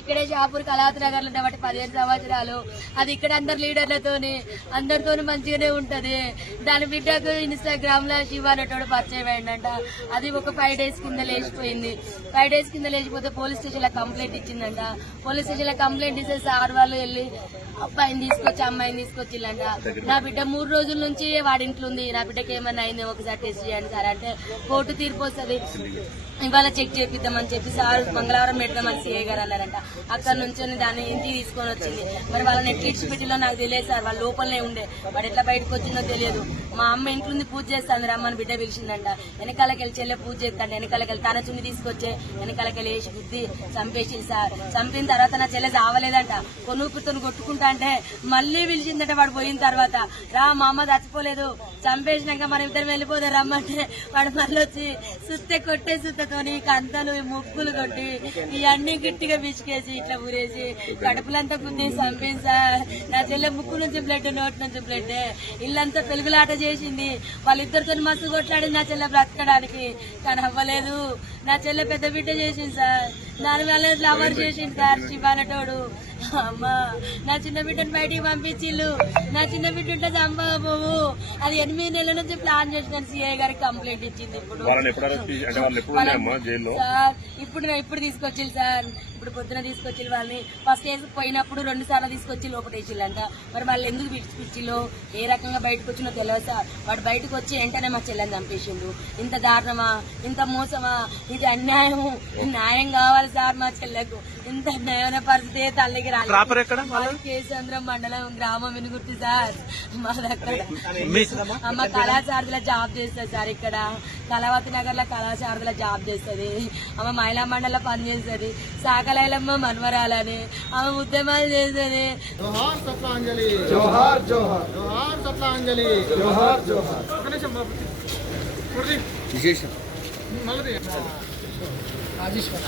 ఇక్కడే షాపూర్ కళాత్ నగర్లో పదిహేను సంవత్సరాలు. అది ఇక్కడ అందరు లీడర్లతోని అందరితోని మంచిగానే ఉంటది. దాని బిడ్డకు ఇన్స్టాగ్రామ్లో శివ అనేటోడు పరిచయం అయిందంట. అది ఒక ఫైవ్ డేస్ కింద లేచిపోయింది. ఫైవ్ డేస్ కింద లేచిపోతే పోలీస్ స్టేషన్లో కంప్లైంట్ ఇచ్చిందంట. పోలీస్ స్టేషన్లో కంప్లైంట్ ఇస్తే సార్ వాళ్ళు వెళ్ళి అబ్బాయిని తీసుకొచ్చి అమ్మాయిని తీసుకొచ్చిల్లంట. నా బిడ్డ మూడు రోజుల నుంచి వాడి ఇంట్లో ఉంది. నా బిడ్డకి ఏమైనా అయింది ఒకసారి టెస్ట్ చేయండి సార్ అంటే కోర్టు తీర్పు వస్తుంది. ఇవాళ చెక్ చేపిద్దామని చెప్పి సార్ మంగళవారం పెడదామని సీఏ గారు అన్నారంట. అక్కడ నుంచి దాన్ని ఇంటికి తీసుకొని వచ్చింది. మరి వాళ్ళని ఎట్లా ఇచ్చిపెట్టిలో నాకు తెలియదు సార్ వాళ్ళ లోపలనే ఉండే. వాడు ఎట్లా బయటకు వచ్చిందో తెలియదు. మా అమ్మ ఇంట్లో ఉంది పూజ చేస్తాను రమ్మని బిడ్డ పిలిచిందంట. వెనకాలకెళ్ళి చెల్లె పూజ చేస్తాను వెనకాలకెళ్ళి తన చున్ని తీసుకొచ్చే వెనకాలకెళ్ళి వేసి బుద్ధి చంపేసి సార్. చంపిన తర్వాత నా చెల్లె చావలేదంట. కొనుక్కుతను కొట్టుకుంటా అంటే మళ్ళీ పిలిచిందంట వాడు పోయిన తర్వాత. రా మా అమ్మ చచ్చిపోలేదు. చంపేసినాక మనం ఇద్దరం వెళ్ళిపోదాం రమ్మంటే వాడు మళ్ళీ వచ్చి సుత్తె కొట్టే సుత్తతోని కంతలు ముక్కులు కొట్టి ఇవన్నీ గట్టిగా ఊరేసి ఇట్లా ఊరేసి కడుపులంతా పుంది చంపింది సార్ నా చెల్లె ముక్కు నుంచి బ్లడ్ నోటి నుంచి బ్లడ్ ఇల్లంతా పెలుగులాట చేసింది. వాళ్ళిద్దరితో మస్తు కొట్లాడింది నా చెల్లె బ్రతకడానికి. కానీ అవ్వలేదు. నా చెల్లె పెద్ద బిడ్డ చేసింది సార్. దాని వల్ల లవర్ చేసింది సార్ శివానటోడు అమ్మా నా చిన్న బిడ్డను బయటికి పంపించిల్లు నా చిన్న బిడ్డ ఉంటే చంపకపోవు అది ఎనిమిది నెలల నుంచి ప్లాన్ చేసిన సిఐ గారికి కంప్లైంట్ ఇచ్చింది ఇప్పుడు. చేసి- సార్ ఇప్పుడు ఇప్పుడు తీసుకొచ్చిల్లు సార్. ఇప్పుడు పొద్దున తీసుకొచ్చి వాళ్ళని. ఫస్ట్ వేసి పోయినప్పుడు రెండు సార్లు తీసుకొచ్చి లోపటేసిల్లంట మరి వాళ్ళు ఎందుకు పిచ్చిలో ఏ రకంగా బయటకు వచ్చినో తెలియదు సార్. వాడు బయటకు వచ్చి వెంటనే మా చెల్లెని చంపేసిండు. ఇంత దారుణమా? ఇంత మోసమా? ఇది అన్యాయము. న్యాయం కావాలి? సార్ మా చెల్లెకు. ఇంత న్యాయమైన పరిస్థితి తల్లికి ప్రాపర్ ఎక్కడ రాలేదు కేసంద్రం మండలం గ్రామం వినుగుర్తి సార్. మా దగ్గర మీ అమ్మ కళాశారదిలో జాబ్ చేస్తుంది సార్ ఇక్కడ. కళావతి నగర్లో కళాశారదిలో జాబ్ చేస్తుంది. అమ్మ మహిళా మండలిలో పనిచేస్తుంది సాకలైలమ్మ మన్వరాలని ఆమె ఉద్యమాలు చేస్తుంది. జోహార్ సత్లాంజలి. జోహార్ జోహార్. జోహార్ సత్లాంజలి. జోహార్ జోహార్. ఒక నిమిషం బాబు. కుర్రీ. మళ్ళీ రాజేశ్వర